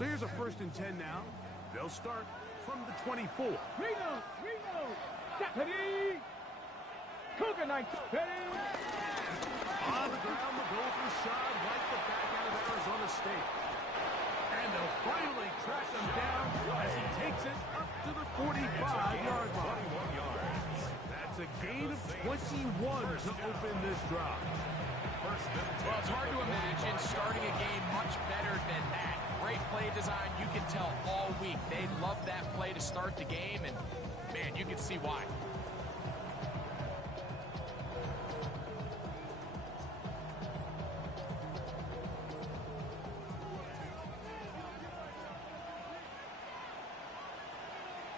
So here's a 1st and 10 now. They'll start from the 24. Reno, ready, Cougar Knights, ready. On the ground, the goal for Shad, like the back out of Arizona State. And they'll finally track him down as he takes it up to the 45-yard line. That's a gain of 21 to open this drive. Well, it's hard to imagine starting a game much better than that. Great play design. You can tell all week they love that play to start the game, and, man, you can see why.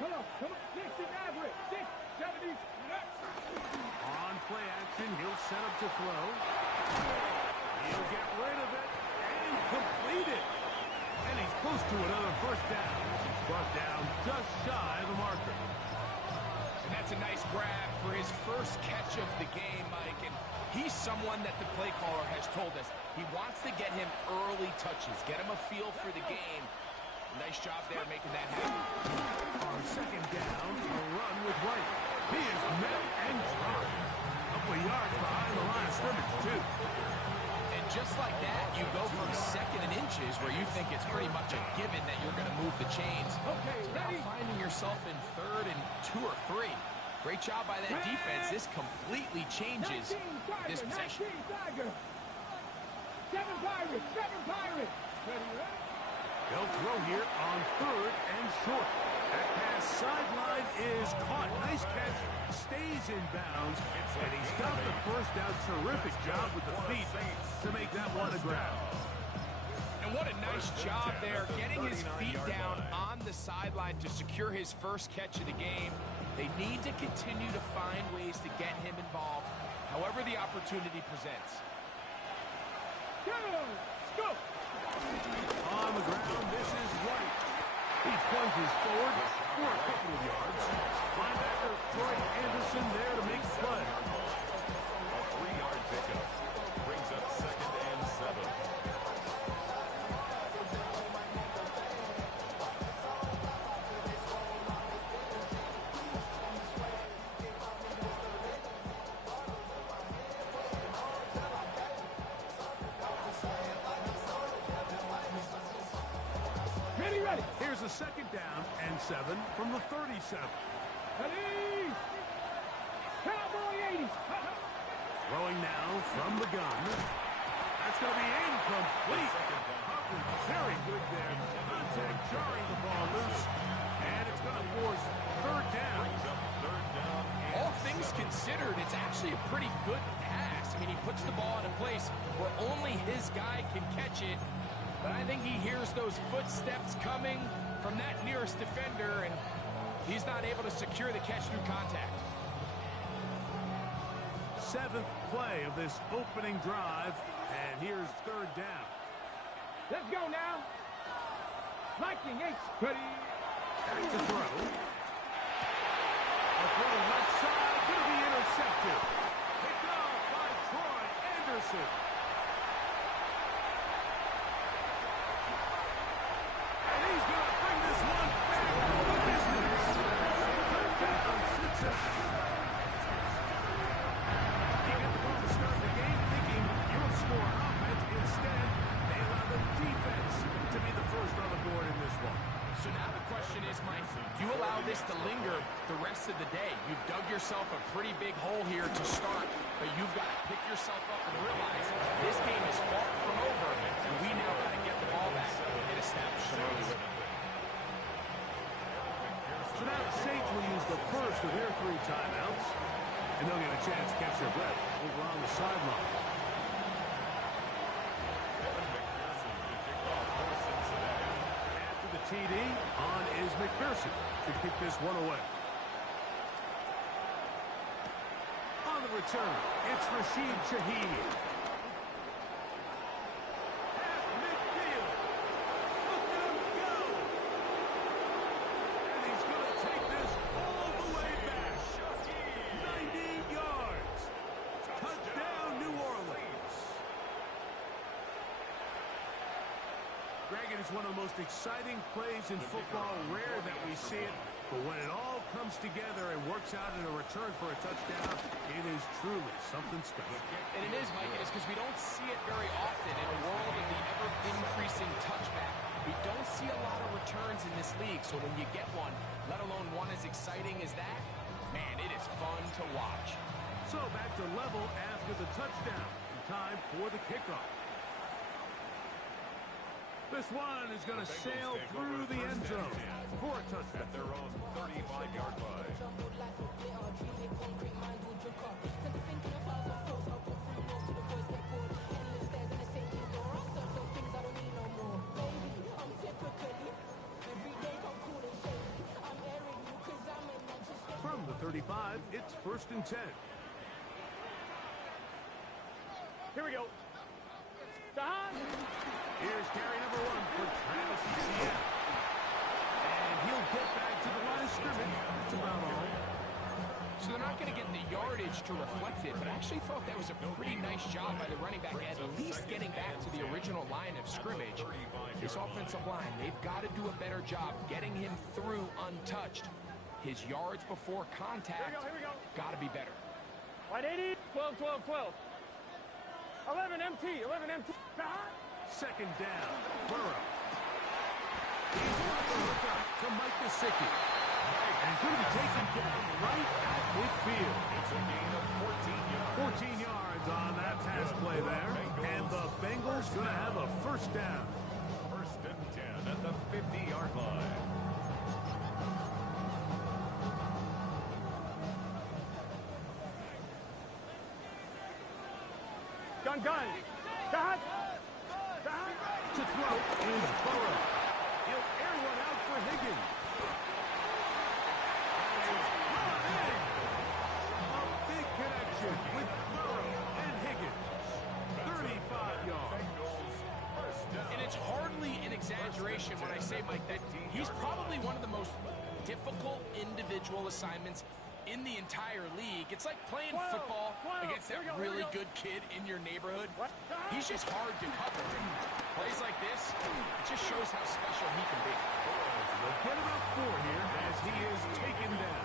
Come on, 60, average, 6, 70, On play action, he'll set up to throw. He'll get rid of it and complete it. And he's close to another 1st down. He's brought down just shy of the marker. And that's a nice grab for his first catch of the game, Mike. And he's someone that the play caller has told us he wants to get him early touches, get him a feel for the game. Nice job there making that happen. On 2nd down, a run with White. He is met and dropped. A couple of yards behind the line of scrimmage, too. And just like that, you go from 2nd and inches where you think it's pretty much a given that you're going to move the chains. Okay, to now finding yourself in 3rd and 2 or 3. Great job by that defense. This completely changes this possession. 19 Tiger. 7 Pirates. Ready? They'll throw here on 3rd and short. That pass sideline is caught. Nice catch. Stays in bounds. And he's got the 1st down. Terrific job with the feet to make that one a grab. And what a nice job there, getting his feet down on the sideline to secure his first catch of the game. They need to continue to find ways to get him involved, however the opportunity presents. Go! On the ground, this is White. He plunges forward for a couple of yards. Linebacker Troy Anderson there to make the play. A 3-yard pickup brings up 2nd and 7. Ready. Here's a 2nd down and 7 from the 37. Ready. Cowboy 80. Throwing now from the gun. That's going to be incomplete. Hubbard very good there. Contact jarring the ball loose. And it's going to force 3rd down. All things considered, it's actually a pretty good pass. I mean, he puts the ball in a place where only his guy can catch it. But I think he hears those footsteps coming from that nearest defender, and he's not able to secure the catch through contact. 7th play of this opening drive, and here's 3rd down. Let's go now. Lightning 8. Ready. Back to throw. A throw left side, going to be intercepted. Picked off by Troy Anderson. And he's going to bring this one back to the business. 3rd down, 6 out. He got the ball to start the game thinking you'll score offense. Instead, they allow the defense to be the first on the board in this one. So now the question is, Mike, do you allow this to linger the rest of the day? You've dug yourself a pretty big hole here to start, but you've got to pick yourself up and realize this game is far from over, and we now got to get the ball back and establish some early rhythm. So now the Saints will use the first of their 3 timeouts, and they'll get a chance to catch their breath over on the sideline. TD on is McPherson to kick this one away. On the return, it's Rashid Shaheed. At midfield. Look at him go. And he's going to take this all the way back. 90 yards. Touchdown, New Orleans. Greg, Mike, it is one of the most exciting plays in football. Rare that we see it, but when it all comes together and works out in a return for a touchdown, it is truly something special. And it is, Mike. It is because we don't see it very often in a world of the ever-increasing touchback. We don't see a lot of returns in this league, so when you get one, let alone one as exciting as that, man, it is fun to watch. So back to level after the touchdown. Time for the kickoff. This one is going to sail through the end zone for a touchdown. At their own 35-yard line. From the 35, it's 1st and 10. Here we go. Don. Here's carry number 1 for Travis Etienne. And he'll get back to the line of scrimmage. That's about all. So they're not going to get the yardage to reflect it, but I actually thought that was a pretty nice job by the running back, at least getting back to the original line of scrimmage. This offensive line, they've got to do a better job getting him through untouched. His yards before contact got to be better. 180, 12, 12, 12. 11 MT, 11 MT. Second down, Burrow. He's got the hook up to Mike Gesicki. And he's going to be taken down right at midfield. It's a gain of 14 yards. 14 yards on that pass play there. And the Bengals going to have a first down. 1st and 10 at the 50-yard line. Gun. Don. To throw is Burrow. He'll air one out for Higgins. And he's brought in. A big connection with Burrow and Higgins. 35 yards. And it's hardly an exaggeration when I say, Mike, that he's probably one of the most difficult individual assignments in the entire league. It's like playing football against that really good kid in your neighborhood. He's just hard to cover. And plays like this, it just shows how special he can be. They'll get about 4 here as he is taken down.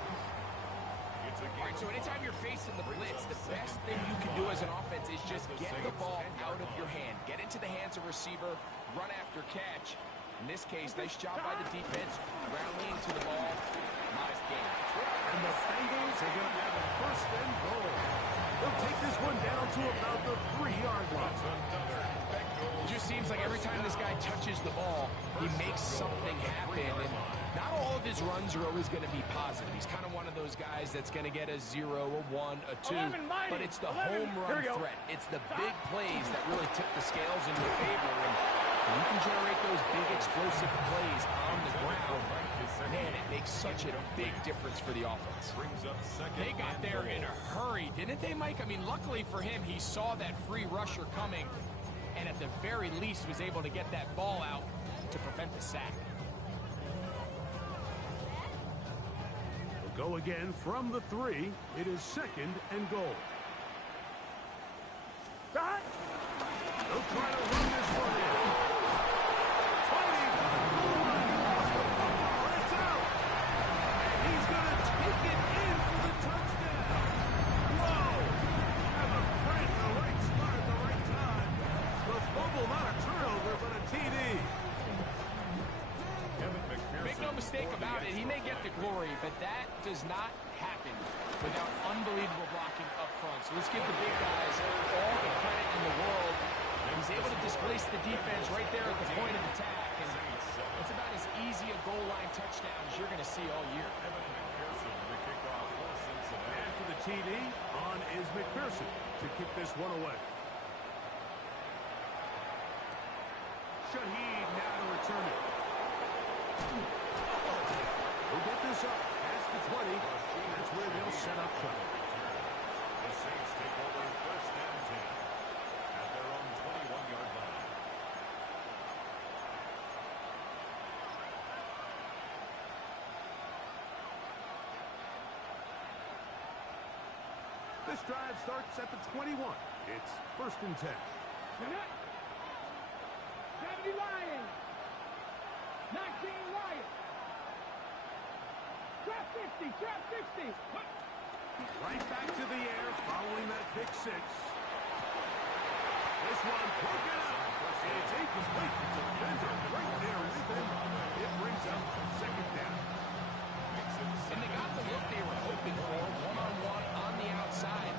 All right, so anytime you're facing the blitz, the best thing you can do as an offense is just get the ball out of your hand. Get into the hands of receiver, run after catch. In this case, nice job by the defense, rallying to the ball. Nice game. And the Bengals are going to have a 1st and goal. They'll take this one down to about the 3-yard line. It just seems like every time this guy touches the ball, he makes something happen. And not all of his runs are always going to be positive. He's kind of one of those guys that's going to get a 0, a 1, a 2. But it's the home run threat. It's the big plays that really tip the scales in your favor. And you can generate those big explosive plays on the ground. Man, it makes such a big difference for the offense. They got there in a hurry, didn't they, Mike? I mean, luckily for him, he saw that free rusher coming, and at the very least was able to get that ball out to prevent the sack. We'll go again from the 3. It is 2nd and goal. They'll try to run this one in. 20 to the goal line. He lost the football. It's out. And he's going to take it in for the touchdown. Whoa. Have a friend in the right spot at the right time. The fumble, not a turnover, but a TD. Make no mistake about it, he may get the glory, but that does not happen without unbelievable blocking up front. So let's give the big guys all the credit in the world. He's able to displace the defense right there at the point of attack. And it's about as easy a goal line touchdown as you're going to see all year. After the TD, on is McPherson to kick this one away. Shaheed now to return it. We'll get this up past the 20. That's where they'll set up shop. The Saints take over 1st and 10 at their own 21-yard line. This drive starts at the 21. It's 1st and 10. 70 Lions. 19 Wyatt. Trap 60, trap 60. Right back to the air following that pick six. This one broken up. It's incomplete. Defender right there with him. It brings up second down. And they got the look they were hoping for, one-on-one on the outside.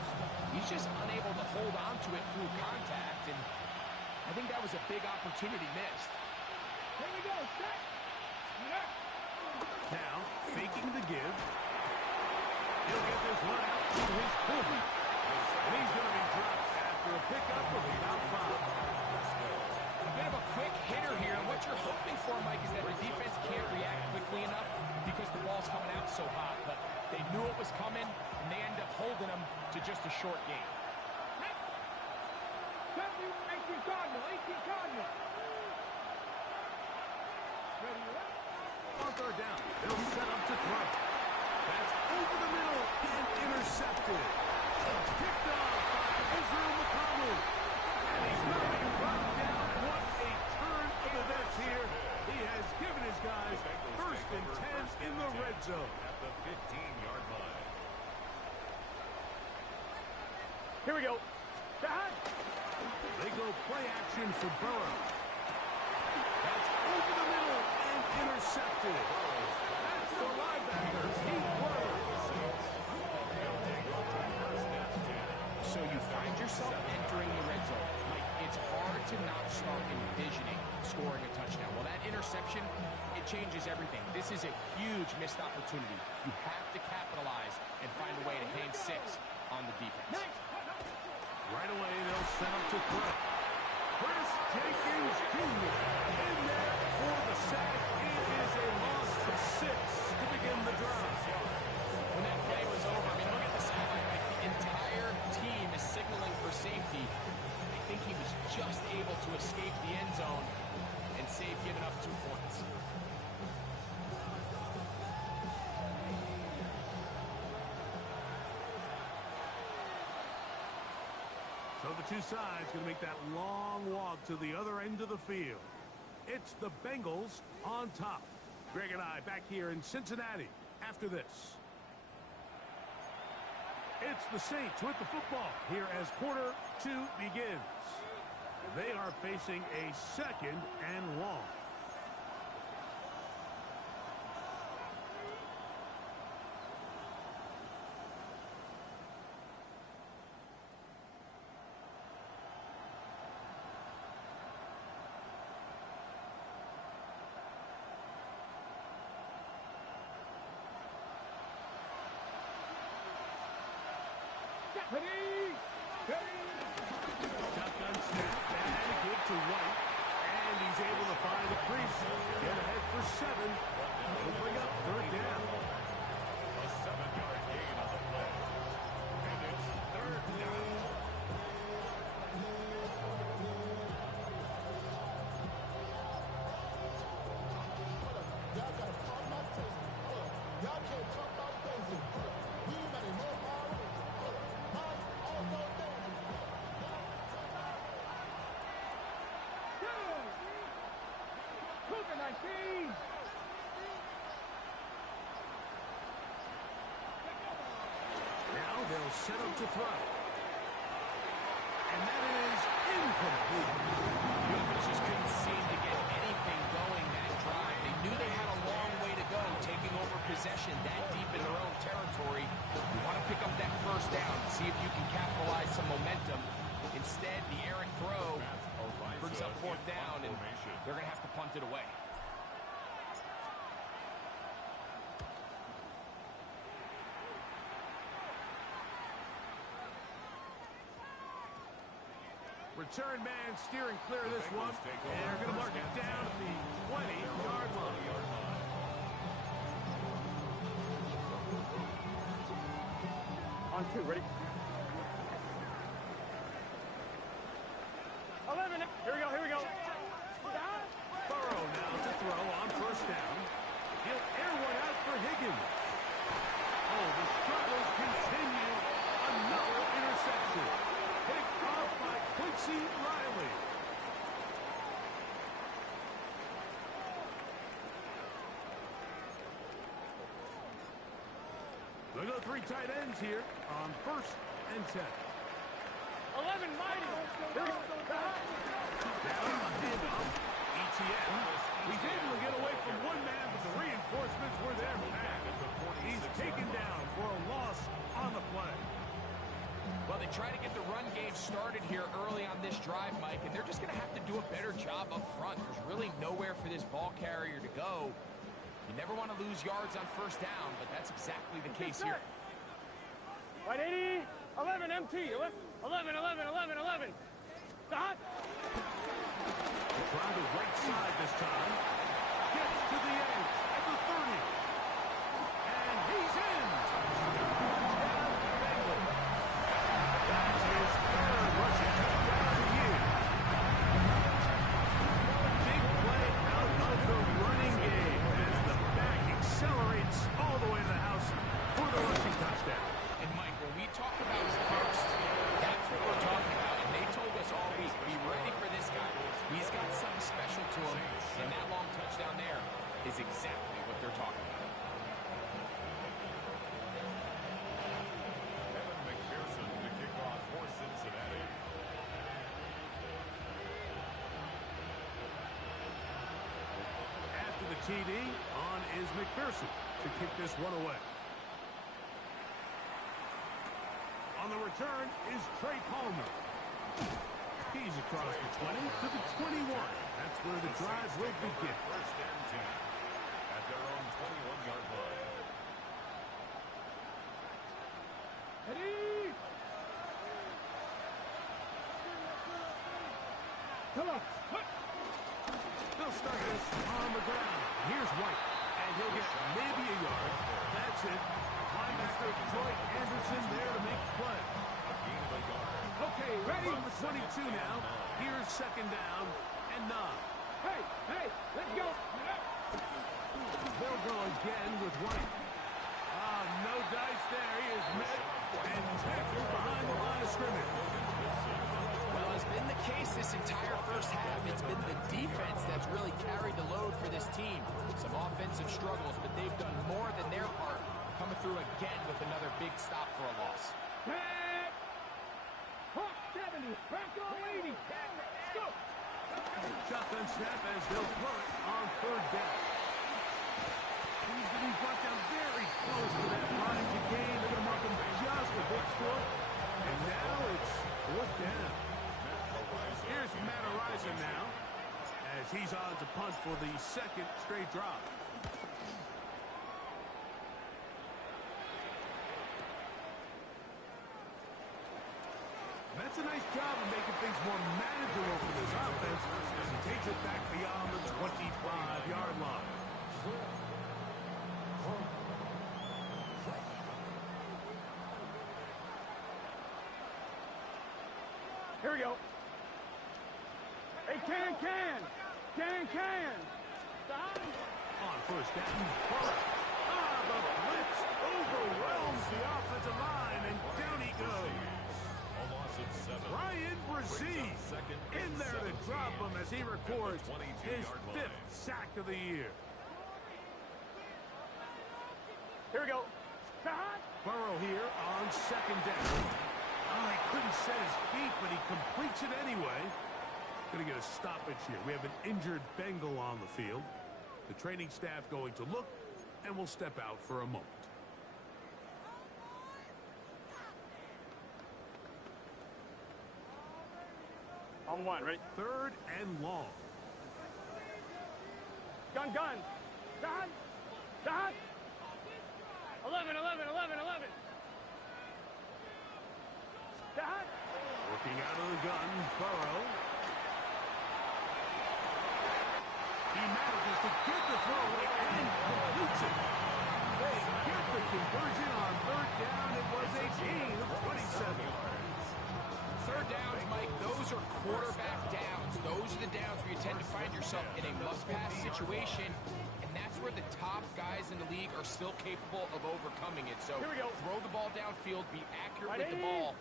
He's just unable to hold on to it through contact, and I think that was a big opportunity missed. Here we go, set. Now, faking the give. He'll get this one out to his fullback. And he's going to be dropped after a pickup of about 5. A bit of a quick hitter here, and what you're hoping for, Mike, is that the defense can't react quickly enough because the ball's coming out so hot, but they knew it was coming, and they end up holding them to just a short game. 18 Cardinal, 18 Cardinal. Ready to run? On third down, they'll set up to throw. That's over the middle and intercepted. Picked off by Israel McConnell. And he's going to be brought down. What a turn of events here. He has given his guys first and 10 in the red zone. At the 15-yard line. Here we go. Shot. They go play action for Burrow. That's over the middle and intercepted. That's the linebacker. He whirls. So you find yourself entering the red zone. Like, it's hard to not start envisioning scoring a touchdown. Well, that interception, it changes everything. This is a huge missed opportunity. You have to capitalize and find a way to hang 6 on the defense. Right away, they'll set up to throw. Chris Jenkins Jr. in there for the sack. It is a loss of 6 to begin the drive. When that play was over, I mean, look at the sideline. Like, the entire team is signaling for safety. I think he was just able to escape the end zone and save giving up 2 points. So the two sides going to make that long walk to the other end of the field. It's the Bengals on top. Greg and I back here in Cincinnati after this. It's the Saints with the football here as quarter 2 begins. They are facing a second and long. Ready. Shotgun snap and a give to White. And he's able to find the crease. Get ahead for 7. He'll bring up third down. A 7-yard gain on the play. And it's third down. Y'all gotta pop my taste. Y'all can't talk about basic. We better know power. Mine also dangerous. Cougar 19. Now they'll set up to throw. And that is incomplete. Jokic just couldn't seem to get anything going that drive. They knew they had a long way to go, taking over possession that deep in their own territory. You want to pick up that first down and see if you can capitalize some momentum. Instead, the errant throw brings up fourth down, and they're going to have to punt it away. Return man steering clear of this one. And they're going to mark it down at the 20-yard line. On 2, ready? 11. Here we go, here we go. Burrow now to throw on first down. He'll air one out for Higgins. Oh, the struggles continue. Another interception. Picked off by Quincy Riley. go three tight ends here on 1st and 10. 11 mighty. Down on handoff. ETN. He's able to get away from one man, but the reinforcements were there fast. He's taken down for a loss on the play. Well, they try to get the run game started here early on this drive, Mike, and they're just going to have to do a better job up front. There's really nowhere for this ball carrier to go. You never want to lose yards on 1st down, but that's exactly the case here. Right 80, 11 MT, 11, 11. Stop. Trying the right side this time. Gets to the edge at the 30. And he's in. Touchdown, Bengals. That's his 3rd rushing touchdown of the year. Big play out of the running game as the back accelerates all the way to the house for the rushing touchdown. And, Mike, when we talk about burst, that's what we're talking about. And they told us all week, be ready for this guy. He's got something special to him, and that long touchdown there is exactly what they're talking about. Evan McPherson to kick off for Cincinnati. After the TD, on is McPherson to kick this one away. On the return is Trey Palmer. He's across the 20 to the 21. That's where the drive will begin. 1st and 10 at their own 21-yard line. Ready. Come on. They'll start this on the ground. Here's White, and he'll get maybe a yard. That's it. Linebacker Troy Anderson there to make the play. Okay, ready. From the 22 now. Here's 2nd down and 9. Hey, let's go. They'll go again with White. No dice there. He is met and tackled behind the line of scrimmage. Well, it's been the case this entire 1st half. It's been the defense that's really carried the load for this team. Some offensive struggles, but they've done more than their part, coming through again with another big stop for a loss. Back. Hawk 70. Back on 80. Let's go. Shotgun snap as they'll throw it on 3rd down. He's going to be brought down very close to that line to gain. They're going to mark him just a bit short. And now it's 4th down. Here's Matt Araiza now as he's on to punt for the 2nd straight drop. That's a nice job of making things more manageable for this offense as he takes it back beyond the 25-yard line. Here we go. Hey, can. Stop. On 1st down, the blitz overwhelms the offensive line, and down he goes. A loss of 7. Ryan Brzee in there to drop him as he records his 5th sack of the year. Here we go. Stop. Burrow here on 2nd down. He couldn't set his feet, but he completes it anyway. Going to get a stoppage here. We have an injured Bengal on the field. The training staff going to look, and we'll step out for a moment. On 1, ready? 3rd and long. Gun. Stop. 11. Stop. Working out of the gun, Burrow. He manages to get the throw away and completes it. They get the conversion on 3rd down. It was a gain of 27. 3rd downs, Mike, those are quarterback downs. Those are the downs where you tend to find yourself in a must-pass situation, and that's where the top guys in the league are still capable of overcoming it. So Here we go. Throw the ball downfield, be accurate with the ball.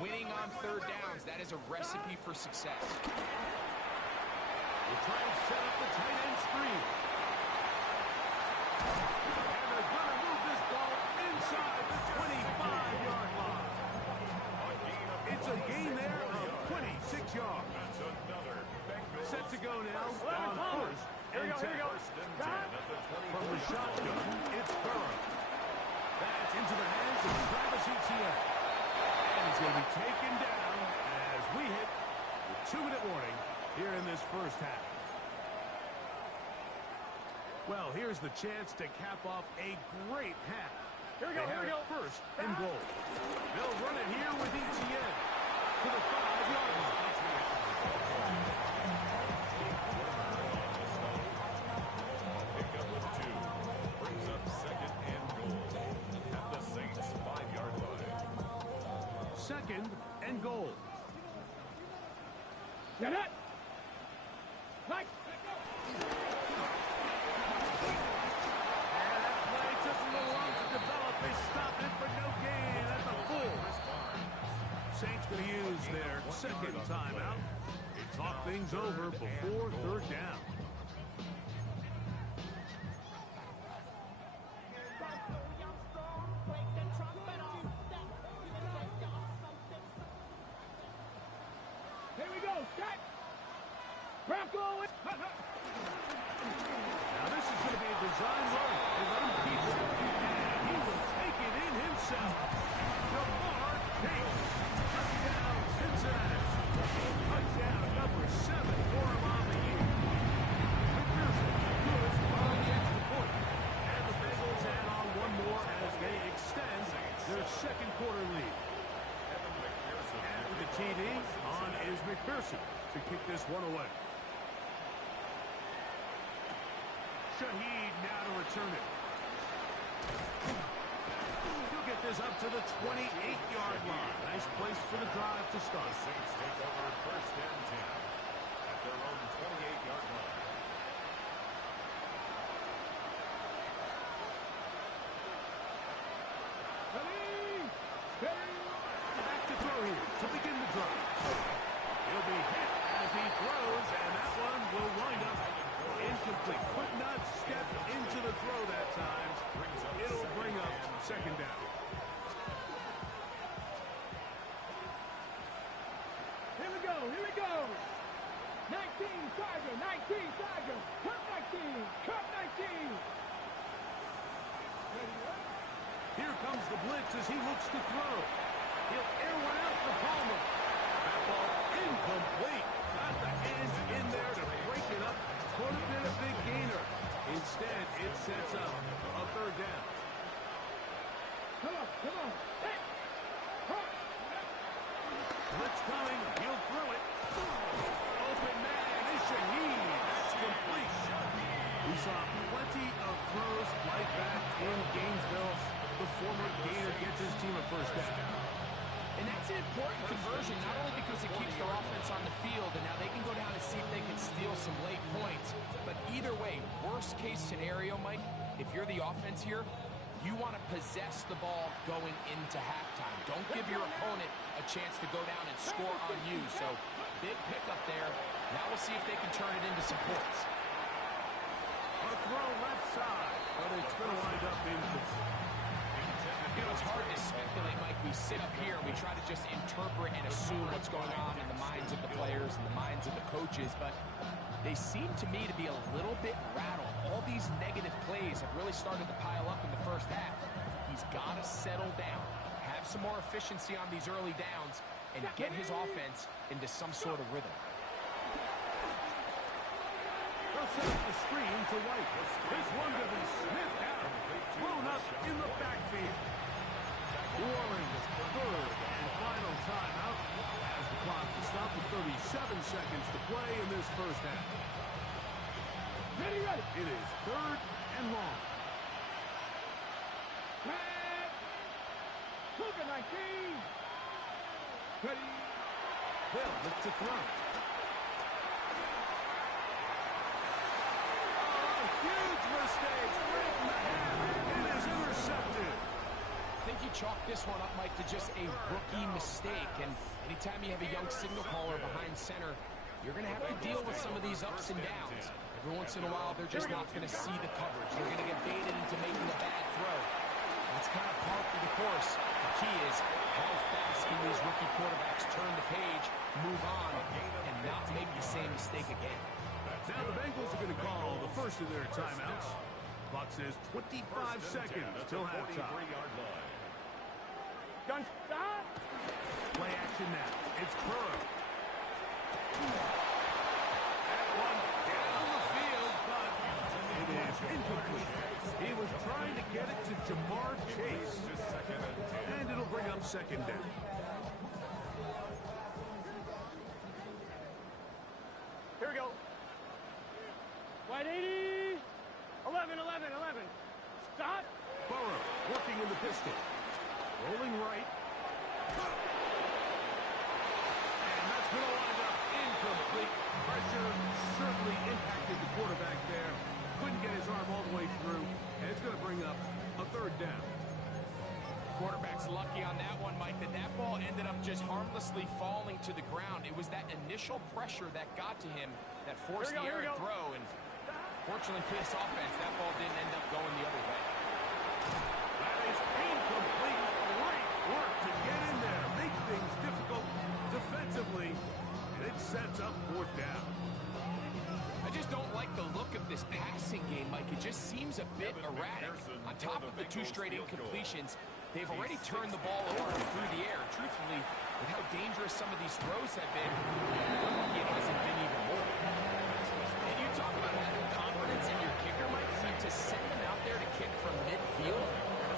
Winning on 3rd downs, that is a recipe for success. We'll try and set up the tight end screen. And they're going to move this ball inside inside the 25-yard line. It's a gain there of 26 yards. That's another Bengals. Set to go now on first Here we and go, here we 10. go. First and 10 at the 20. From the shotgun, it's Burrow. That's into the hands of Travis Etienne. And he's going to be taken down as we hit the 2-minute warning here in this first half. Well, here's the chance to cap off a great half. Here we go, They here we have go. it first and goal. They'll run it here with Etienne to the 5-yard line. Pickup with 2. Brings up second and goal at the Saints' 5-yard line. Second and goal. Get it. Mike. And that play took a little long to develop. They stopped it for no gain at the full. Saints going to use their second timeout. Talk things over before third down. Here we go. Set. Bronco. Now this is going to be a design run. They let him keep it. And he will take it in himself. Jamar Chase. Touchdown, Cincinnati. Touchdown number 7 for him on the year. McPherson good on the extra point. And the Bengals add on one more as they extend their second quarter lead. And with the TD on is McPherson to kick this one away. Shaheed now to return it. He'll get this up to the 28-yard line. Nice place for the drive to start. Saints take over first and 10 at their own 28-yard line. Back to throw here to begin the drive. He'll be hit as he throws, and that one will wind up incomplete. Could not step into the throw that time. It'll bring up second down. Here we go. Here we go. 19 Tiger. 19 Tiger. Cut 19. Cut 19. Here comes the blitz as he looks to throw. He'll air one out for Palmer. That ball incomplete. Got the hands in there to break it up. Could have been a big gainer. Instead, it sets up a third down. Come on. Come on. Hey. Blitz coming. He'll throw it. Open man is Shaheed. That's complete. We saw plenty of throws like that in Gainesville. The former Gator gets his team a first down. And that's an important conversion, not only because it keeps their offense on the field, and now they can go down and see if they can steal some late points. But either way, worst case scenario, Mike, if you're the offense here, you want to possess the ball going into halftime. Don't give your opponent a chance to go down and score on you. So big pickup there. Now we'll see if they can turn it into some points. A throw left side, but it's going to wind up incomplete. You know, it's hard to speculate, Mike. We sit up here and we try to just interpret and assume what's going on in the minds of the players and the minds of the coaches, but they seem to me to be a little bit rattled. All these negative plays have really started to pile up in the first half. He's got to settle down, have some more efficiency on these early downs, and get his offense into some sort of rhythm. They'll set up the screen to White. This one to be sniffed out. Thrown up in the backfield. New Orleans, third and final timeout. As the clock to stop with 37 seconds to play in this first half. Ready. It is third and long. Red. Cougar 19. Ready. They'll look to throw. Huge mistake right in the half. It is intercepted. I think you chalk this one up, Mike, to just a rookie mistake. And anytime you have a young signal caller behind center, you're going to have to deal with some of these ups and downs. Every once in a while, they're just not going to see the coverage. They're going to get baited into making a bad throw. It's kind of par for the course. The key is how fast can these rookie quarterbacks turn the page, move on, and not make the same mistake again. Now the Bengals are going to call the first of their timeouts. Clock says 25 seconds till halftime. Gun stop. Play action now. It's Burrow. That one down the field, but it is incomplete. He was trying to get it to Jamar Chase, and it'll bring up second down. Here we go. Wide 80. 11. Stop. Burrow working in the pistol. Rolling right. And that's going to wind up incomplete. Pressure certainly impacted the quarterback there. Couldn't get his arm all the way through. And it's going to bring up a third down. Quarterback's lucky on that one, Mike, that ball ended up just harmlessly falling to the ground. It was that initial pressure that got to him that forced the errant throw. And fortunately for this offense, that ball didn't end up going the other way. That is incomplete. Great work to get in there. Make things difficult defensively. And it sets up fourth down. I just don't like the look of this passing game, Mike. It just seems a bit erratic. On top of the 2 straight incompletions, they've already turned the ball over through the air. Truthfully, with how dangerous some of these throws have been, it hasn't been even more. And you talk about having confidence in your kicker, Mike. I mean, to send him out there to kick from midfield,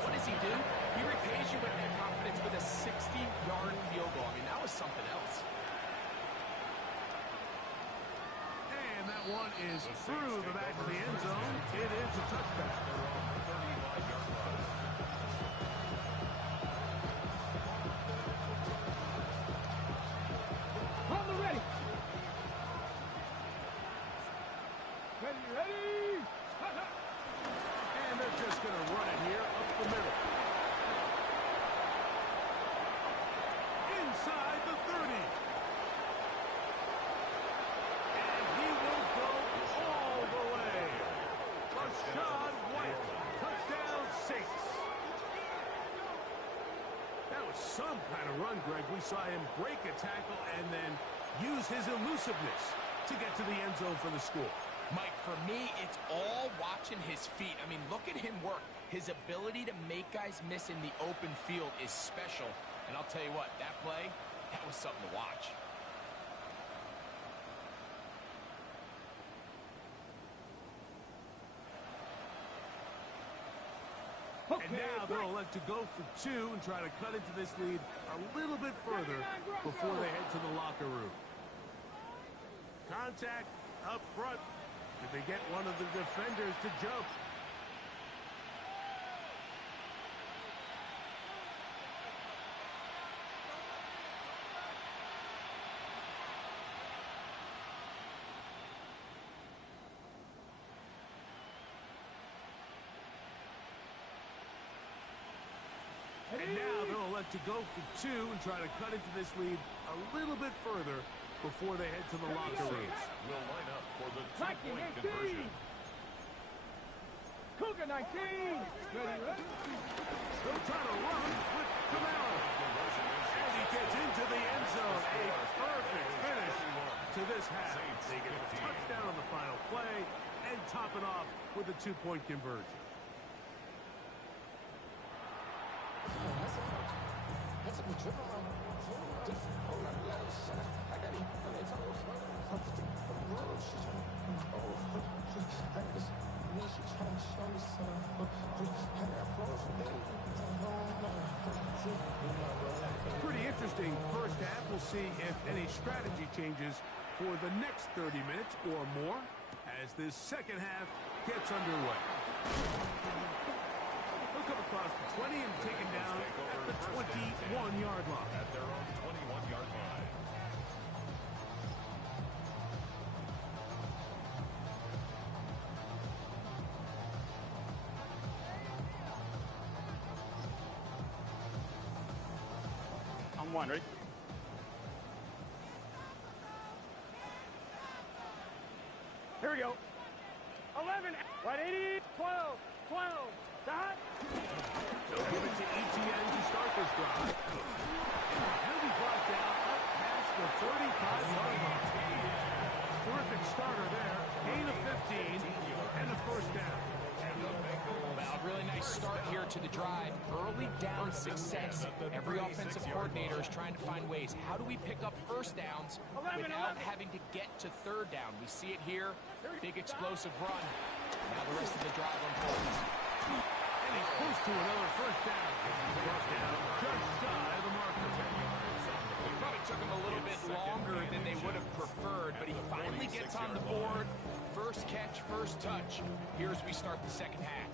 what does he do? He repays you with that confidence with a 60-yard field goal. I mean, that was something else. And that one is through the back of the end zone. It is a touchback. On the ready. Ready. And they're just going to run it here up the middle. Inside the 30. And he will go all the way. Rashad White, touchdown 6. That was some kind of run, Greg. We saw him break a tackle and then use his elusiveness to get to the end zone for the score. Mike, for me, it's all watching his feet. I mean, look at him work. His ability to make guys miss in the open field is special. And I'll tell you what, that play, that was something to watch. And now they'll elect to go for 2 and try to cut into this lead a little bit further before they head to the locker room. Contact up front. Did they get one of the defenders to jump? And now they'll elect to go for 2 and try to cut into this lead a little bit further before they head to the locker room. Will line up for the 19, two-point 18. conversion. Cougar 19. Ready. Still trying to run with Camaro. And he gets into the end zone. A perfect finish to this half. They get a touchdown on the final play and top it off with a 2-point conversion. That's a good trip. Pretty interesting first half. We'll see if any strategy changes for the next 30 minutes or more as this second half gets underway. They'll come across the 20 and taken down at the 21-yard line. At their own 21-yard line. On 1, ready? Here we go. 11, 180, 12, 12, Start. They'll give it to ETN to start this drive. He'll be brought down up past the 35-yard line. Terrific starter there. Gain of 15 and a first down. Well, really nice start here to the drive. Early down success. Every offensive coordinator is trying to find ways. How do we pick up first downs without having to get to third down? We see it here. Big explosive run. Now the rest of the drive unfolds. And he's close to another first down. First down just shy of the marker. Probably took him a little bit longer than they would have preferred, but he finally gets on the board. First catch, first touch. Here as we start the second half.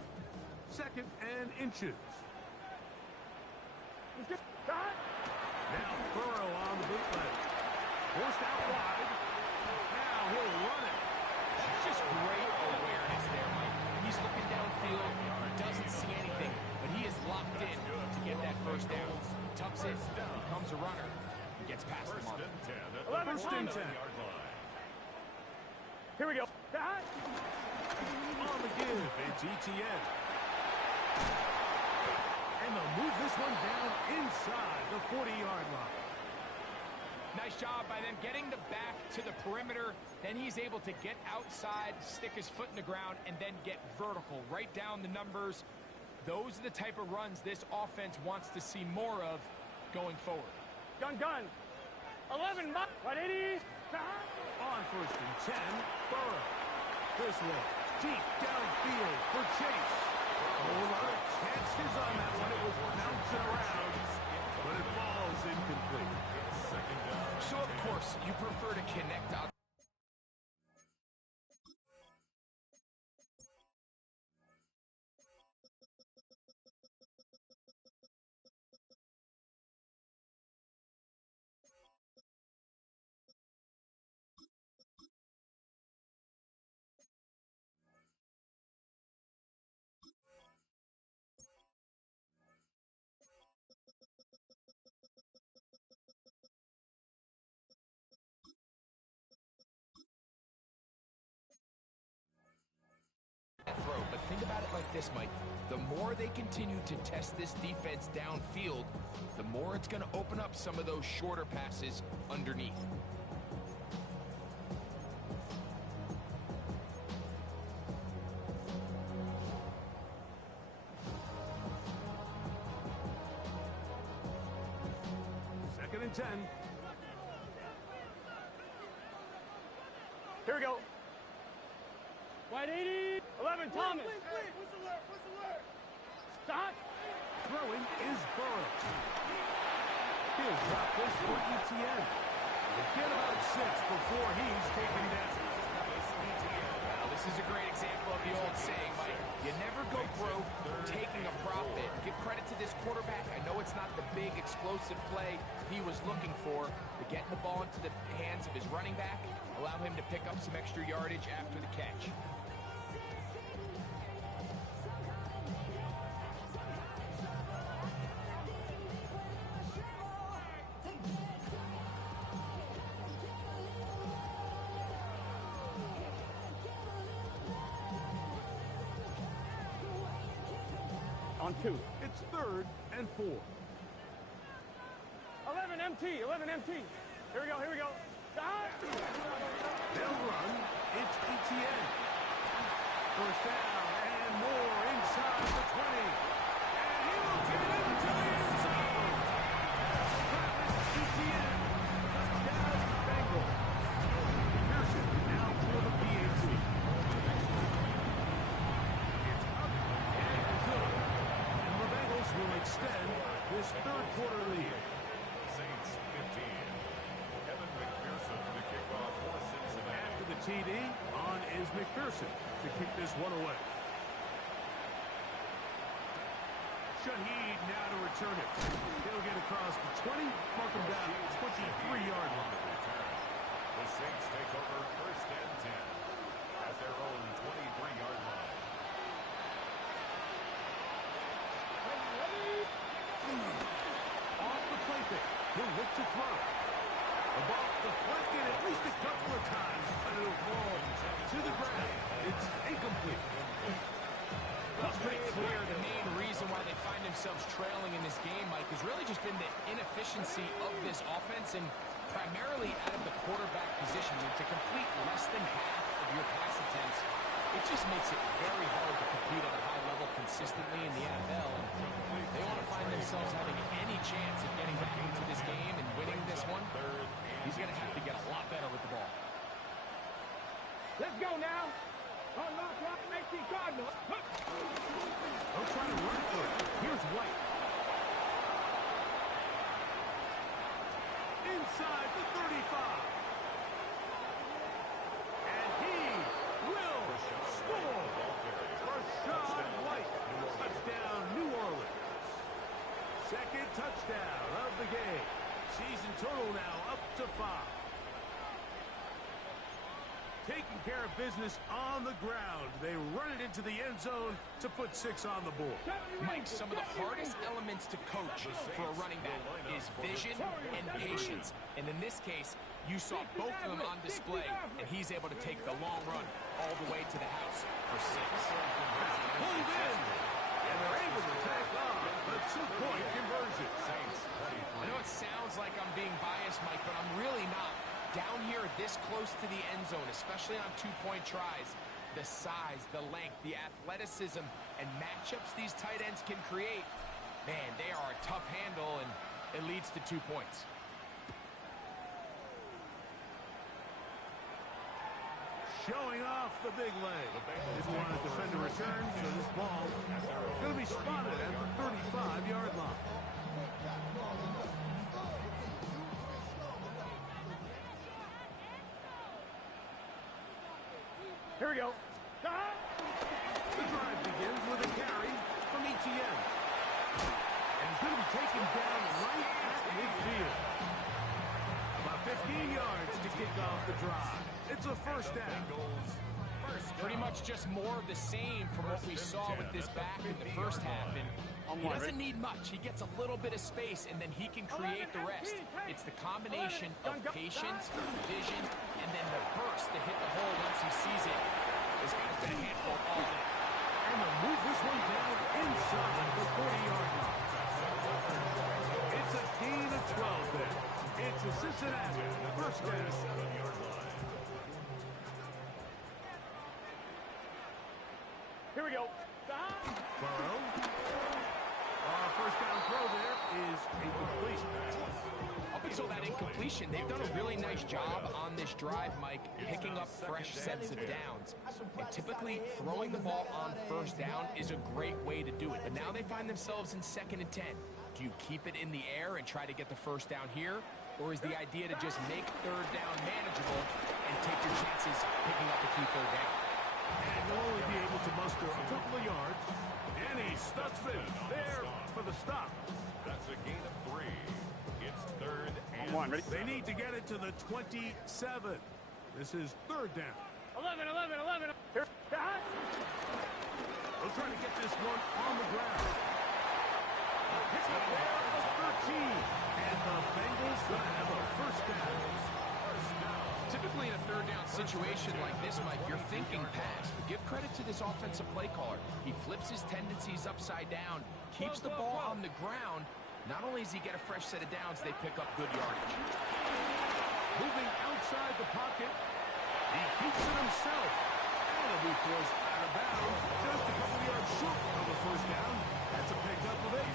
Second and inches. Start. Now Burrow on the bootleg. Forced out wide. Now he'll run it. Just great awareness there, Mike. He's looking downfield. He doesn't see anything, but he is locked in to get that first down. He tucks it, becomes a runner, and gets past the mark. First and 10. Here we go. Start. On the give, it's ETN. And they'll move this one down inside the 40-yard line. Nice job by them getting the back to the perimeter. Then he's able to get outside, stick his foot in the ground, and then get vertical. Right down the numbers. Those are the type of runs this offense wants to see more of going forward. Gun. 11. 180. On first and 10, Burrow. This one, deep downfield for Chase. A lot of chances on that one. It was bouncing around, but it falls incomplete. So, of course, you prefer to connect out. Throw, but think about it like this, Mike. The more they continue to test this defense downfield, the more it's going to open up some of those shorter passes underneath. Second and 10. Here we go. 180. 11. Thomas. Stop. Throwing is Burrow. He'll drop this for ETN. We'll get about 6 before he's taken down. Well, this is a great example of the old saying, Mike. You never go broke taking a profit. Give credit to this quarterback. I know it's not the big explosive play he was looking for, but getting the ball into the hands of his running back, allow him to pick up some extra yardage after the catch. On 2. It's third and 4. 11 MT. 11 MT. Here we go. Stop. They'll run. It's ETN. First down and more inside the 20. And he'll get it into the end zone. Travis ETN. Touchdown, Bengals. Pearson now for the PAT. It's up and good. And the Bengals will extend this third quarter lead. Saints 15. Kevin McPherson to kick off for Cincinnati. After the TD, on is McPherson to kick this one away. Shaheed now to return it. He'll get across the 20, mark him down at 23-yard line. The Saints take over first and 10 at their own 23-yard line. Off the play fake. He'll look to throw. The ball deflected at least a couple of times, but it'll fall to the ground. It's incomplete. It's pretty clear the main reason why they find themselves trailing in this game, Mike, has really just been the inefficiency of this offense and primarily out of the quarterback position. And to complete less than half of your pass attempts, it just makes it very hard to compete at a high level consistently in the NFL. And they want to find themselves having any chance of getting back into this game and winning this one. He's going to have to get a lot better with the ball. Let's go now. On my clock, 19 Cardinals. They'll try to run for it. Here's White. Inside the 35. And he will score. Rashad White. Touchdown, New Orleans. Second touchdown of the game. Season total now up to 5. Taking care of business on the ground. They run it into the end zone to put 6 on the board. Mike, some of the hardest elements to coach for a running back is vision and patience. And in this case, you saw both of them on display, and he's able to take the long run all the way to the house for 6. Pulled in, and they're able to tack on the 2-point conversion. I know it sounds like I'm being biased, Mike, but I'm really not. Down here this close to the end zone, especially on 2-point tries, the size, the length, the athleticism, and matchups these tight ends can create, man, they are a tough handle, and it leads to 2 points. Showing off the big leg. Didn't want to defend a return, so this ball is going to be spotted at the 35-yard line. Here we go. The drive begins with a carry from Etienne. And he's going to be taken down right at midfield. About 15 yards to kick off the drive. It's a first down. Pretty much just more of the same from what we saw with this back in the first half. And he doesn't need much. He gets a little bit of space, and then he can create the rest. It's the combination of patience, vision, and then the burst to hit the hole once he sees it. This guy's been a handful all day. And they'll move this one down inside the 40-yard line. It's a gain of 12 there. It's a Cincinnati first down. Here we go. Burrow. First down throw there is incomplete. Up until that incompletion, they've done a really nice job on this drive, Mike, picking up fresh sets of downs. And typically, throwing the ball on first down is a great way to do it. But now they find themselves in 2nd and 10. Do you keep it in the air and try to get the first down here? Or is the idea to just make 3rd down manageable and take your chances picking up a key 3rd down? And he'll only be able to muster a couple of yards. And he studs it there for the stop. That's a gain of 3. It's 3rd and They need to get it to the 27. This is 3rd down. 11. Here. They'll try to get this one on the ground. Pick up there of 13. And the Bengals going to have a first down. Typically in a 3rd down situation like this, Mike, you're thinking pass. But give credit to this offensive play caller. He flips his tendencies upside down, keeps the ball on the ground. Not only does he get a fresh set of downs, they pick up good yardage. Moving outside the pocket. He keeps it himself. And it'll be forced out of bounds. Just a couple yards short of the first down. That's a pickup of 8.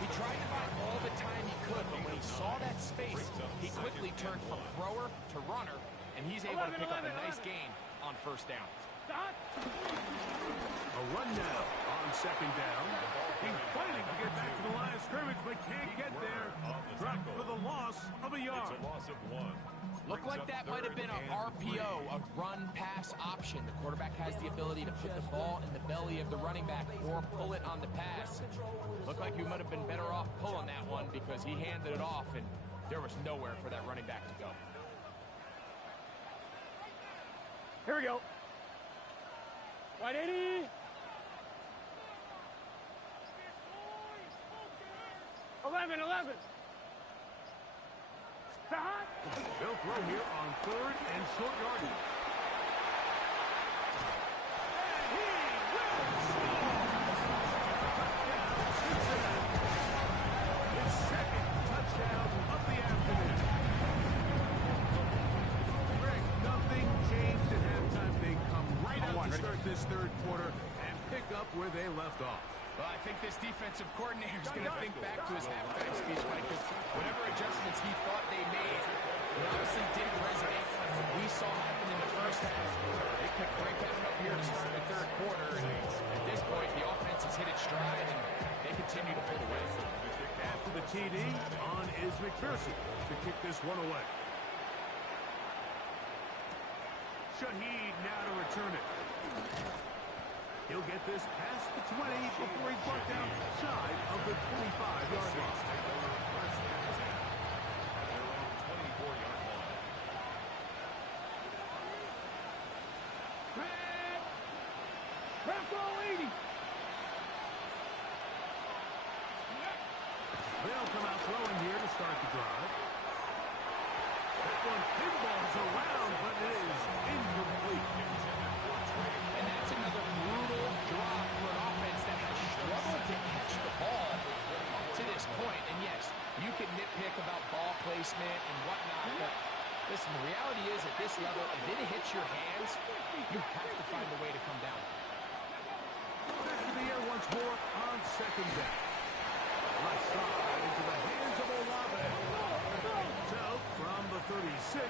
He tried to buy all the time he could, but when he saw that space, he quickly turned from thrower to runner, and he's able to pick up a nice gain on first down. A run now on 2nd down. He's fighting to get back to the line of scrimmage, but can't get there. Dropped for the loss of a yard. It's a loss of 1. Looked like that might have been an RPO, a run-pass option. The quarterback has the ability to put the ball in the belly of the running back or pull it on the pass. Looked like you might have been better off pulling that one because he handed it off, and there was nowhere for that running back to go. Here we go. 180. 11. They'll throw here on 3rd and short yardage. And he will score! this third quarter and pick up where they left off. Well, I think this defensive coordinator is going to think back to his halftime speech, Mike, because whatever adjustments he thought they made, it obviously didn't resonate. We saw happen in the first half. They picked right back up here to start the third quarter, and at this point, the offense has hit its stride, and they continue to pull away. After the TD, on is McPherson to kick this one away. Shaheed now to return it. He'll get this past the 20 before he's brought down shy of the 25-yard line. Red ball 80. They'll come out throwing here to start the drive. That one pinballs around, but it is incomplete. And that's another brutal drop for an offense that has struggled to catch the ball up to this point. And yes, you can nitpick about ball placement and whatnot, but listen, the reality is at this level, if it hits your hands, you have to find a way to come down. Back to the air once more on second down. Left side into the hands of Olave. So, from the 36,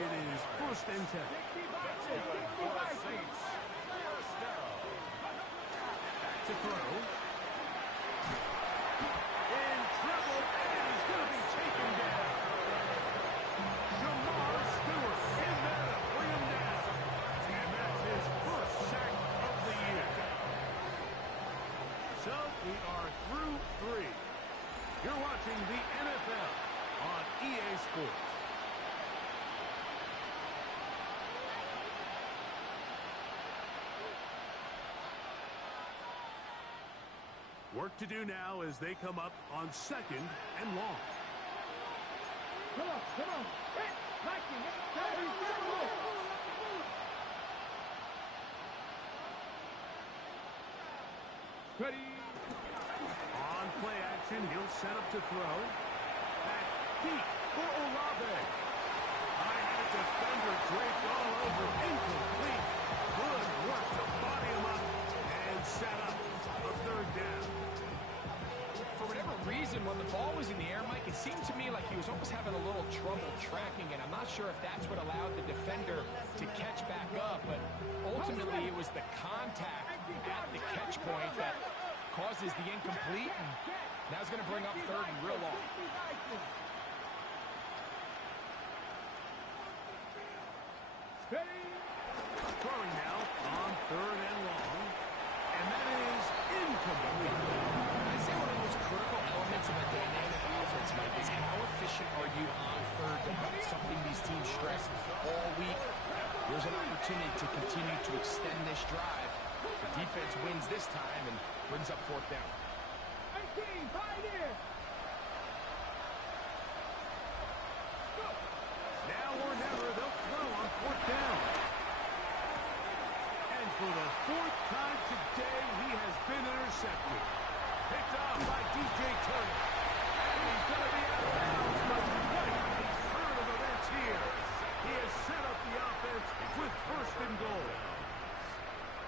it is first and 10. Back to throw. In trouble, and he's going to be taken down. Jamar Stewart in there to bring him down. And that's his first sack of the year. So, we are through 3. You're watching the NFL on EA Sports. Work to do now as they come up on second and long. Come on. Hit. Mikey, hit. Ready. On play action, he'll set up to throw. Back deep for Olave. I had a defender draped all over. Incomplete. Good work to body him up and set up a third down. For whatever reason, when the ball was in the air, Mike, it seemed to me like he was almost having a little trouble tracking it. I'm not sure if that's what allowed the defender to catch back up, but ultimately it was the contact at the catch point that causes the incomplete, and now he's going to bring up third and real long. Throwing now on third and long, and that is incomplete. I say one of the most critical elements of a dynamic offense, Mike, is how efficient are you on third down? Something these teams stress all week. There's an opportunity to continue to extend this drive. The defense wins this time and brings up fourth down. 18, right here. Now or never, they'll throw on fourth down. And for the fourth time today, he has been intercepted. Picked off by DJ Turner. And he's going to be out of bounds, but what a turn of events here. He has set up the offense with first and goal.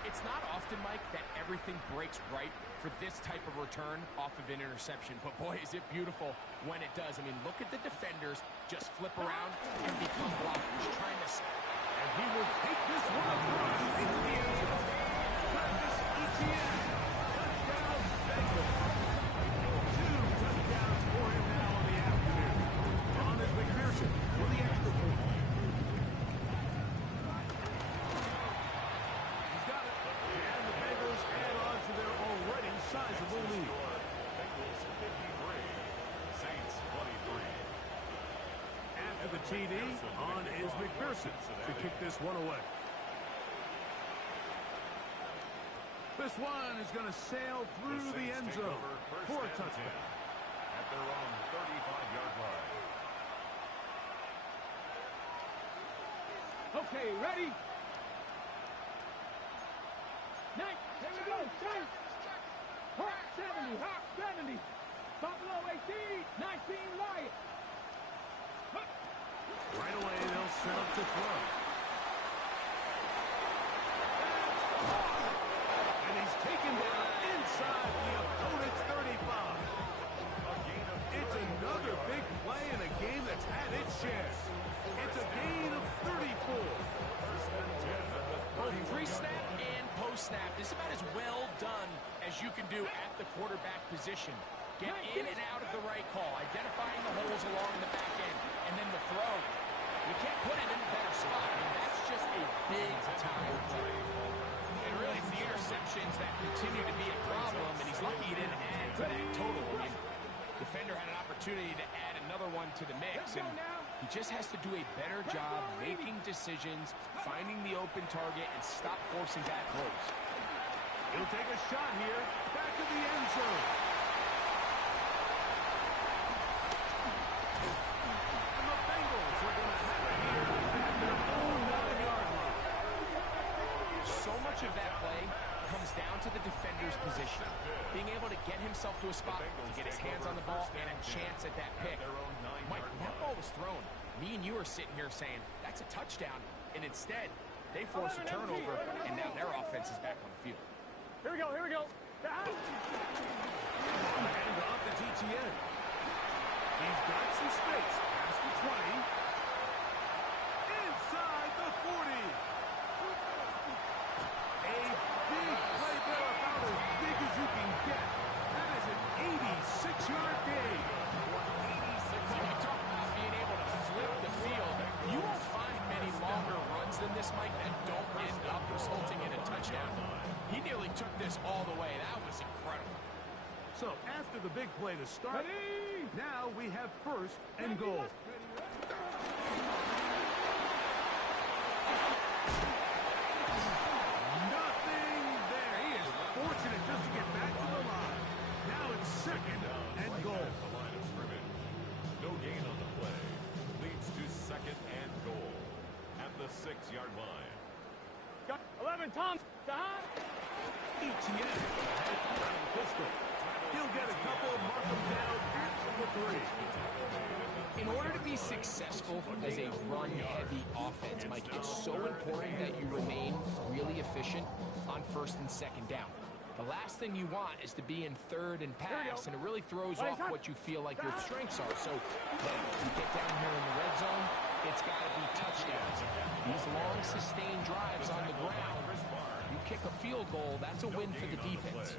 It's not often, Mike, that everything breaks right for this type of return off of an interception. But, boy, is it beautiful when it does. I mean, look at the defenders just flip around and become blockers, trying to... And he will take this one across into the end zone. Travis Etienne. Touchdown, Bengals. 2 touchdowns for him now in the afternoon. On is McPherson for the extra point. He's got it. And the Bengals add on to their already sizable lead. Bengals 53, Saints 23. After the TD, on is McPherson to kick this one away. This one is going to sail through the end zone for a touchdown. At their own 35-yard line. Okay, ready? Nice. Here we go. Saints. Hawk 70. Hawk 70. Buffalo 18. 19 Lions. Right away, they'll set up to throw. can do at the quarterback position. Get in and out of the right call, identifying the holes along the back end, and then the throw. You can't put it in a better spot. I mean, that's just a big-time play. And really, it's the interceptions that continue to be a problem, and he's lucky he didn't add to that total. I mean, defender had an opportunity to add another one to the mix, and he just has to do a better job making decisions, finding the open target, and stop forcing back throws. He'll take a shot here, back to the end zone. And the Bengals are going to have it here at their own 9-yard line. So much of that play comes down to the defender's position. Being able to get himself to a spot to get his hands on the ball and a chance at that pick. Mike, when that ball was thrown, me and you are sitting here saying, that's a touchdown. And instead, they force a turnover, and now their offense is back on the field. Here we go, here we go. And off the GTN. He's got some space. Past the 20. Inside the 40. A big play there, about as big as you can get. That is an 86-yard gain. When you talk about being able to flip the field, you won't find many longer runs than this, Mike, that don't end up resulting in a touchdown. He nearly took this all the way. That was incredible. So after the big play to start, now we have first and goal. Nothing there. He is fortunate just to get back to the line. Now it's second and goal. The line of scrimmage. No gain on the play. Leads to second and goal at the 6-yard line. 11, Tom. ETN running pistol. He'll get a couple, mark him down at the 3. In order to be successful as a run-heavy offense, Mike, it's so important that you remain really efficient on first and second down. The last thing you want is to be in third and pass, and it really throws off what you feel like your strengths are. So, when you get down here in the red zone, it's got to be touchdowns. These long, sustained drives on the ground, you kick a field goal, that's a win for the defense.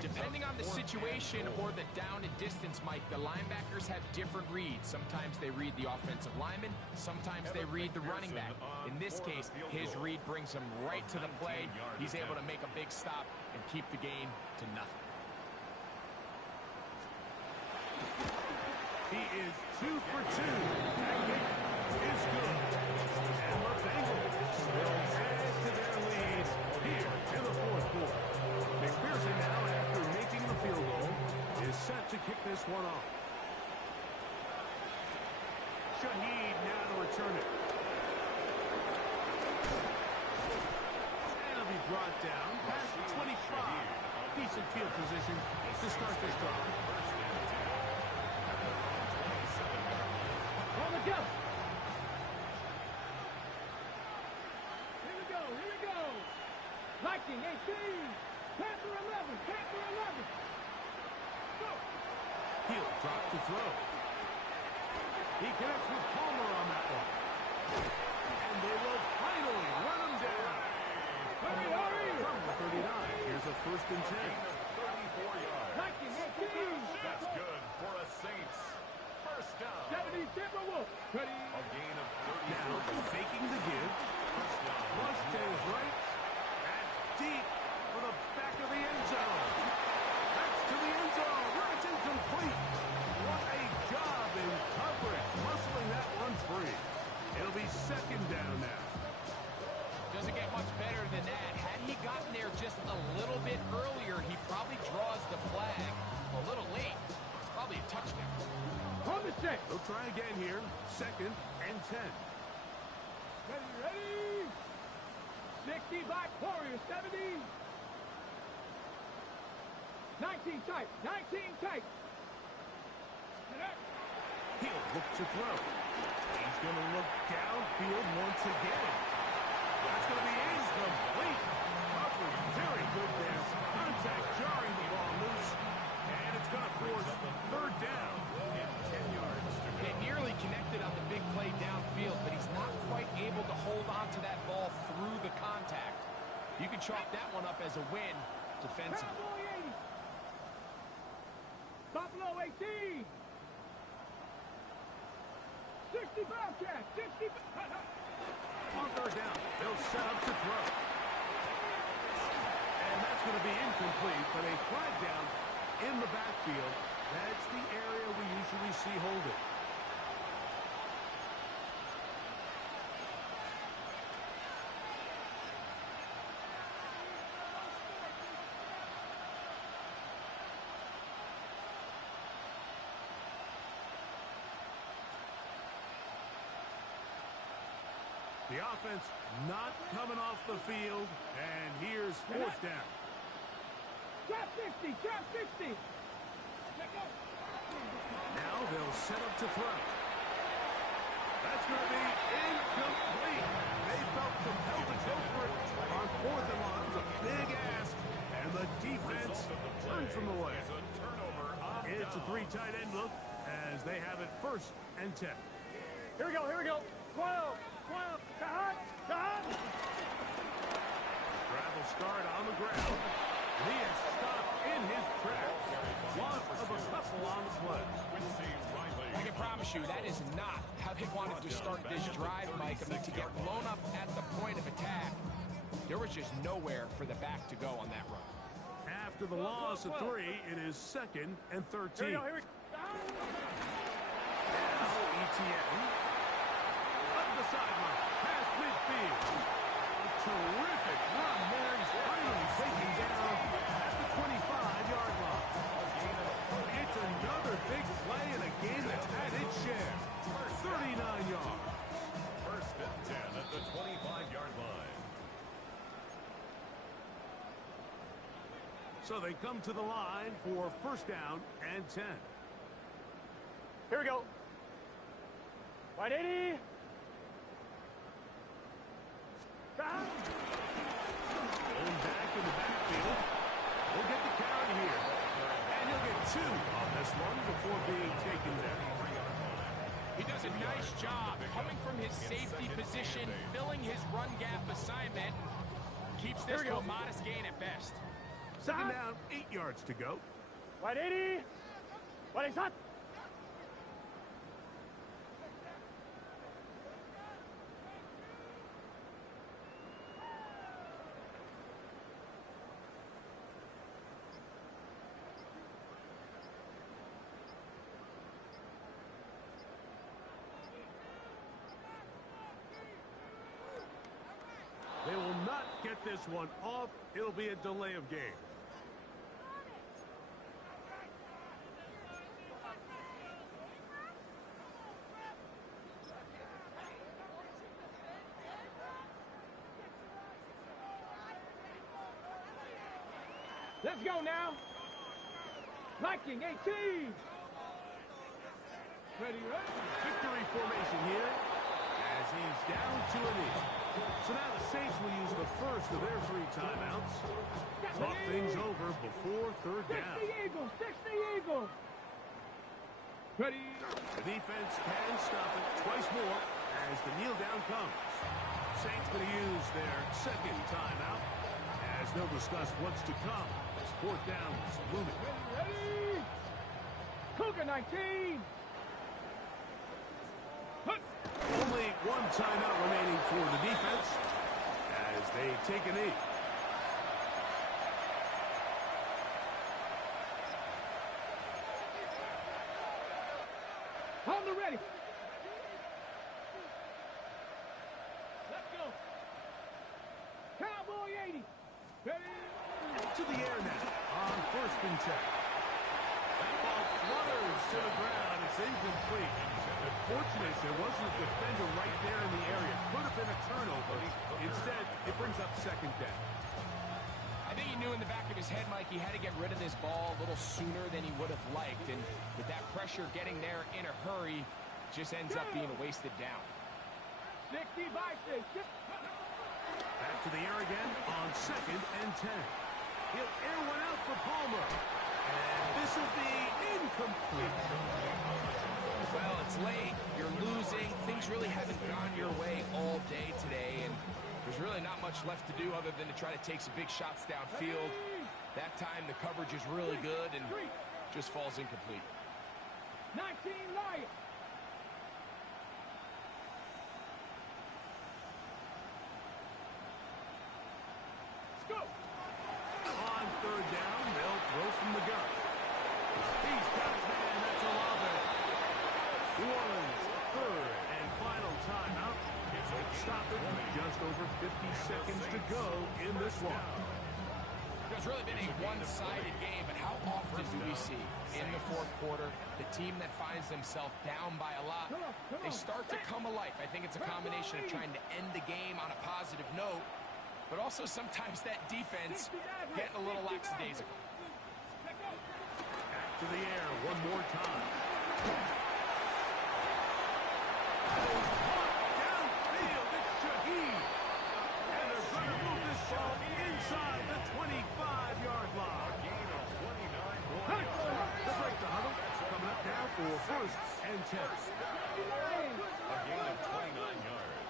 Depending on the situation or the down and distance, Mike, the linebackers have different reads. Sometimes they read the offensive lineman. Sometimes they read the running back. In this case, his read brings him right to the play. He's able to make a big stop and keep the game to nothing. He is 2 for 2. That kick is good. And the Bengals will add to their lead here in the fourth quarter. McPherson now, after making the field goal, is set to kick this one off. Shaheed now to return it. And it'll be brought down past the 25. Decent field position to start this drive. On the go. Here we go, here we go. Viking 18. Panther 11, Panther 11. Go. He'll drop to throw. He connects with Palmer on that one. And they will finally run him down. Hurry, hurry. From the 39, here's a first and 10. 34 yards. Viking 18. That's good for a Saints. First down. 70 Timberwolves. Ready. A gain of 34. Now faking the give. First down. Flush to his right. And deep for the back of the end zone. That's to the end zone. Where it's incomplete. What a job in coverage. Muscling that one free. It'll be second down now. Doesn't get much better than that. Had he gotten there just a little bit earlier, he probably draws the flag a little late. It's probably a touchdown. On the set. They'll try again here. Second and 10. Ready, ready. 60 Black Warriors, 70. 19 tight, 19 tight. He'll look to throw. He's going to look downfield once again. That's going to be incomplete. Coverage very good there. Contact jarring the ball loose. And it's going to force third down. 10 yards. They nearly connected on the big play downfield, but he's not quite able to hold on to that ball through the contact. You can chalk that one up as a win. defensively. Cowboy 80. Buffalo 18. 60 Bobcat. 60. On third down, they'll set up to throw. And that's going to be incomplete, but a flag down in the backfield. That's the area we usually see holding. The offense not coming off the field, and here's fourth down. Drop 60. Drop 60. Now they'll set up to throw. That's going to be incomplete. They felt compelled to go for it on fourth and long. It's a big ask, and the defense turns from the way. It's a three tight end look as they have it 1st and 10. Here we go. Here we go. 12. 12. Kahat. Kahat. Travel start on the ground. He is stopped in his tracks. One of a couple on the play. I can promise you that is not how they wanted to start this drive, Mike. I mean, to get blown up at the point of attack, there was just nowhere for the back to go on that run. After the loss of 3, it is 2nd and 13. Here we go. Now ETN. Up the sideline. Past midfield. A terrific run there. He's finally taken down at the 25-yard line. It's another big play in a game that's had its share. 39 yards. 1st and 10 at the 25-yard line. So they come to the line for 1st down and 10. Here we go. Wide 80. Going back in the backfield. He'll get the carry here. And he'll get 2 on this one before being taken down. He does a nice job coming from his safety position, filling his run gap assignment. Keeps this to a modest gain at best. 2nd down, 8 yards to go. Wide 80. Wide shot. They will not get this one off. It'll be a delay of game. Let's go now. Viking 18. Ready, ready. Victory formation here as he's down to a knee. So now the Saints will use the first of their 3 timeouts. Talk things over before 3rd down. 60 Eagles. 60 Eagles. Ready. The defense can stop it twice more as the kneel down comes. Saints going to use their 2nd timeout as they'll discuss what's to come as 4th down is looming. Ready. Cougar 19. Only 1 timeout remaining for the defense as they take a knee. On the ready. Let's go. Cowboy 80. Ready. To the air now on 1st and 10. That ball flutters to the ground. It's incomplete. Unfortunately, there wasn't a defender right there in the area. Could have been a turnover. Instead, it brings up 2nd down. I think he knew in the back of his head, Mike, he had to get rid of this ball a little sooner than he would have liked. And with that pressure getting there in a hurry, just ends up being a wasted down. 60 Vikings. Back to the air again on 2nd and 10. He'll air one out for Palmer. And this will be incomplete. Well, it's late. You're losing. Things really haven't gone your way all day today. And there's really not much left to do other than to try to take some big shots downfield. That time the coverage is really good and just falls incomplete. 19 Lions. Let's go. On third down, they'll throw from the gun. He's got his man. That's Olave. New Orleans, third and final timeout. Stoppage with just over 50 seconds to go in this one. It's really been a one-sided game, but how often do we see in the fourth quarter the team that finds themselves down by a lot, they start to come alive. I think it's a combination of trying to end the game on a positive note, but also sometimes that defense getting a little lackadaisical. Back to the air one more time. Downfield, it's Shaheed. And they're going to move this ball inside the 25-yard line. The break the huddle. Coming up now for first and 10. A gain of 29 yards.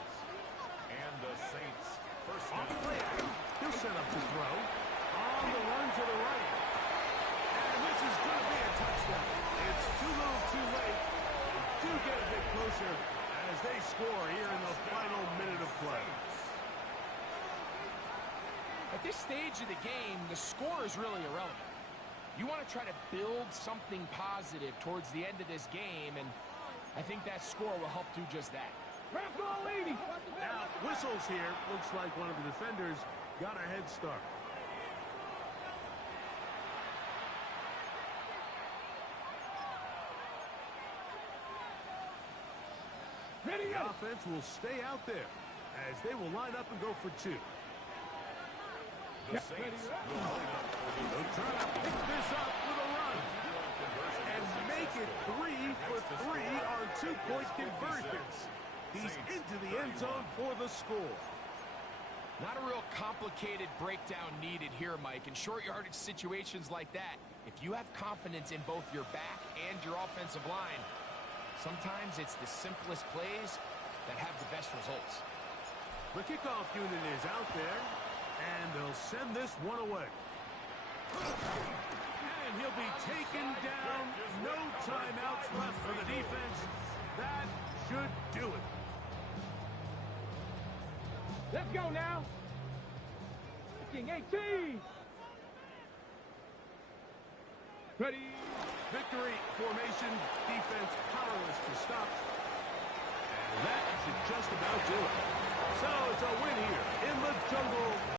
And the Saints first Off down. play action. He'll set up to throw. On the run to the right. And this is going to be a touchdown. It's too little too late. They do get a bit closer as they score here in the final minute of play. At this stage of the game, the score is really irrelevant. You want to try to build something positive towards the end of this game, and I think that score will help do just that. Now, whistles here. Looks like one of the defenders got a head start. The offense will stay out there as they will line up and go for two. The Saints will line up for the They'll try to pick this up with a run and make it 3 for 3 on two-point conversions. He's into the end zone for the score. Not a real complicated breakdown needed here, Mike. In short yardage situations like that, if you have confidence in both your back and your offensive line, sometimes it's the simplest plays that have the best results. The kickoff unit is out there, and they'll send this one away. And he'll be taken down. No timeouts left for the defense. That should do it. Let's go now. 18. Ready. Victory formation, defense powerless to stop. And that should just about do it. So it's a win here in the jungle.